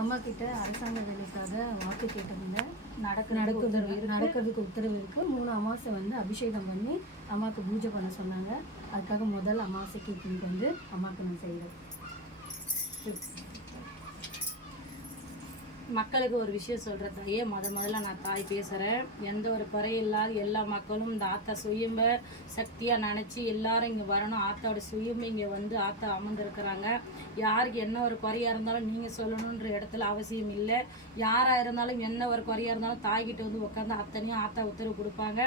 அம்மா கிட்ட அரசாங்க வேலைக்காக வாக்கு கேட்டவங்க நடக்கிறதுக்கு உத்தரவு இருக்குது. 3 அமாவாசை வந்து அபிஷேகம் பண்ணி அம்மாவுக்கு பூஜை பண்ண சொன்னாங்க. அதுக்காக முதல் அமாவாசைக்கு இன்னைக்கு வந்து அம்மாவுக்கு நான் செய்கிறேன். மக்களுக்கு ஒரு விஷயம் சொல்கிற தாயே, முதல்ல நான் தாய் பேசுகிறேன். எந்த ஒரு குறையும் இல்லாத எல்லா மக்களும் இந்த ஆத்தா சுயம்ப சக்தியாக நினச்சி எல்லாரும் இங்கே வரணும். ஆத்தாவோட சுயம்பு இங்கே வந்து ஆத்தா அமர்ந்துருக்கிறாங்க. யாருக்கு என்ன ஒரு குறையாக இருந்தாலும் நீங்கள் சொல்லணுன்ற இடத்துல அவசியம் இல்லை. யாராக இருந்தாலும் என்ன ஒரு குறையாக இருந்தாலும் தாய்கிட்ட வந்து உட்காந்து அத்தனையும் ஆத்தா உத்தரவு கொடுப்பாங்க.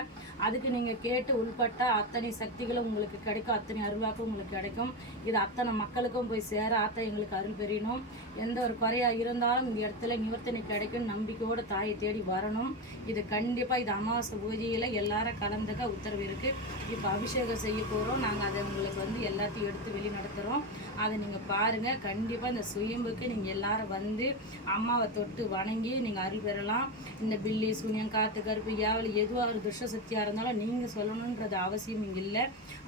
அதுக்கு நீங்கள் கேட்டு உள்பட்ட அத்தனை சக்திகளும் உங்களுக்கு கிடைக்கும், அத்தனை அருள்வாக்கும் உங்களுக்கு கிடைக்கும். இது அத்தனை மக்களுக்கும் போய் சேர ஆத்தா எங்களுக்கு அருள் பெரியணும். எந்த ஒரு குறையாக இருந்தாலும் இந்த இடத்துல நிவர்த்தனை கிடைக்கும் நம்பிக்கையோடு தாயை தேடி வரணும். இது கண்டிப்பாக இது அமாவாசை பூஜையில் எல்லாரும் கலந்துக்க உத்தரவு இருக்குது. இப்போ அபிஷேகம் செய்ய போகிறோம். நாங்கள் அதை உங்களுக்கு வந்து எல்லாத்தையும் எடுத்து வெளி நடத்துகிறோம். அதை நீங்கள் பாருங்கள். கண்டிப்பாக இந்த சுயம்புக்கு நீங்கள் எல்லாரும் வந்து அம்மாவை தொட்டு வணங்கி நீங்கள் அருள் பெறலாம். இந்த பில்லி சூன்யம் காத்து கருப்பு யாவல் எதுவாக ஒரு துஷ்ட சக்தியாக இருந்தாலும் நீங்கள் சொல்லணுன்றது அவசியம் இங்கே இல்லை.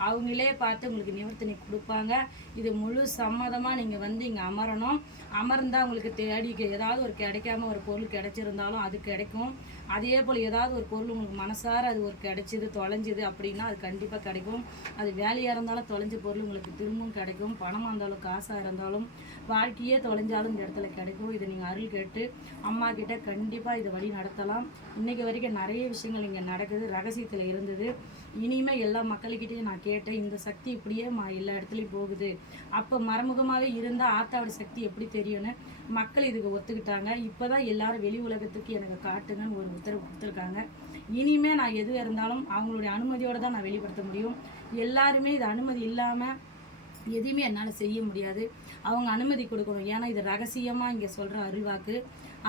அவங்களே பார்த்து உங்களுக்கு நிவர்த்தனை கொடுப்பாங்க. இது முழு சம்மதமாக நீங்கள் வந்து இங்கே அமரணும். அமர்ந்தால் உங்களுக்கு தேடி ஏதாவது ஒரு கிடைக்காம ஒரு பொருள் கிடைச்சிருந்தாலும் அது கிடைக்கும். அதே போல் ஏதாவது ஒரு பொருள் உங்களுக்கு மனசார அது ஒரு கிடைச்சிது தொலைஞ்சிது அப்படின்னா அது கண்டிப்பாக கிடைக்கும். அது வேலையாக இருந்தாலும் தொலைஞ்ச பொருள் உங்களுக்கு திரும்பவும் கிடைக்கும். பணமாக இருந்தாலும் காசாக இருந்தாலும் வாழ்க்கையே தொலைஞ்சாலும் இந்த இடத்துல கிடைக்கும். இதை நீங்கள் அருள் கேட்டு அம்மா கிட்ட கண்டிப்பாக இதை வழி நடத்தலாம். இன்றைக்கி வரைக்கும் நிறைய விஷயங்கள் இங்கே நடக்குது, ரகசியத்தில் இருந்தது. இனிமேல் எல்லா மக்கள்கிட்டையும் நான் கேட்டேன், இந்த சக்தி இப்படியே எல்லா இடத்துலையும் போகுது. அப்போ மறைமுகமாகவே இருந்தால் ஆத்தாவோட சக்தி எப்படி தெரியும்னு மக்கள் இதுக்கு ஒத்துக்கிட்டாங்க. இப்போ தான் எல்லாரும் வெளி உலகத்துக்கு எனக்கு காட்டுங்கன்னு ஒரு உத்தரவு கொடுத்துருக்காங்க. இனிமேல் நான் எது இருந்தாலும் அவங்களுடைய அனுமதியோடு தான் நான் வெளிப்படுத்த முடியும். எல்லாருமே இது அனுமதி இல்லாமல் எதுவுமே என்னால் செய்ய முடியாது. அவங்க அனுமதி கொடுக்கணும். ஏன்னா இது ரகசியமாக இங்கே சொல்கிற அருள்வாக்கு.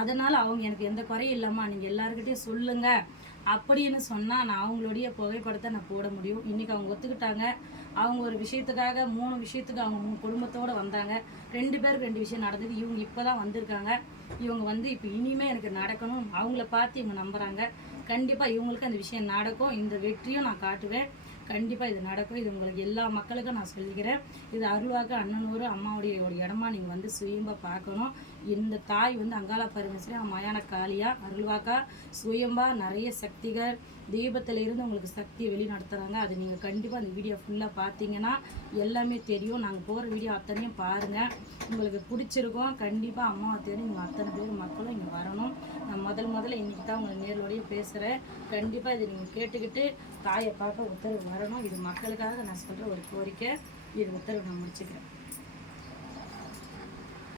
அதனால் அவங்க எனக்கு எந்த குறையும் இல்லாமல் நீங்கள் எல்லாருக்கிட்டையும் சொல்லுங்கள் அப்படின்னு சொன்னால் நான் அவங்களுடைய புகைப்படத்தை நான் போட முடியும். இன்றைக்கி அவங்க ஒத்துக்கிட்டாங்க. அவங்க ஒரு விஷயத்துக்காக 3 விஷயத்துக்கு அவங்க 3 குடும்பத்தோடு வந்தாங்க. 2 பேருக்கு 2 விஷயம் நடந்தது. இவங்க இப்போ தான் வந்திருக்காங்க. இவங்க வந்து இப்போ இனிமேல் எனக்கு நடக்கணும் அவங்கள பார்த்து இவங்க நம்புகிறாங்க. கண்டிப்பாக இவங்களுக்கு அந்த விஷயம் நடக்கும். இந்த வெற்றியும் நான் காட்டுவேன். கண்டிப்பாக இது நடக்கும். இது உங்களுக்கு எல்லா மக்களுக்கும் நான் சொல்லிக்கிறேன். இது அருள்வாக்கு அண்ணனூர் அம்மாவுடைய இடமா நீங்கள் வந்து சுயம்பா பார்க்கணும். இந்த தாய் வந்து அங்காள பரமேஸ்வரி மயான காளியா அருள்வாக்கா சுயம்பா நிறைய சக்திகள் தீபத்தில் இருந்து உங்களுக்கு சக்தியை வெளி நடத்துகிறாங்க. அது நீங்கள் கண்டிப்பாக அந்த வீடியோ ஃபுல்லாக பார்த்தீங்கன்னா எல்லாமே தெரியும். நாங்கள் போகிற வீடியோ அத்தனையும் பாருங்கள். உங்களுக்கு பிடிச்சிருக்கோம். கண்டிப்பாக அம்மாவை தேடி நீங்கள் அத்தனை பேர் மக்களும் இங்கே வரணும். நான் முதல்ல இன்றைக்கி தான் உங்களை நேரிலோடையே பேசுகிறேன். கண்டிப்பாக இதை நீங்கள் கேட்டுக்கிட்டு தாயை பார்க்க உத்தரவு வரணும். இது மக்களுக்காக நான் சொல்கிற ஒரு கோரிக்கை. இது உத்தரவு நான் முடிச்சுக்கிறேன்.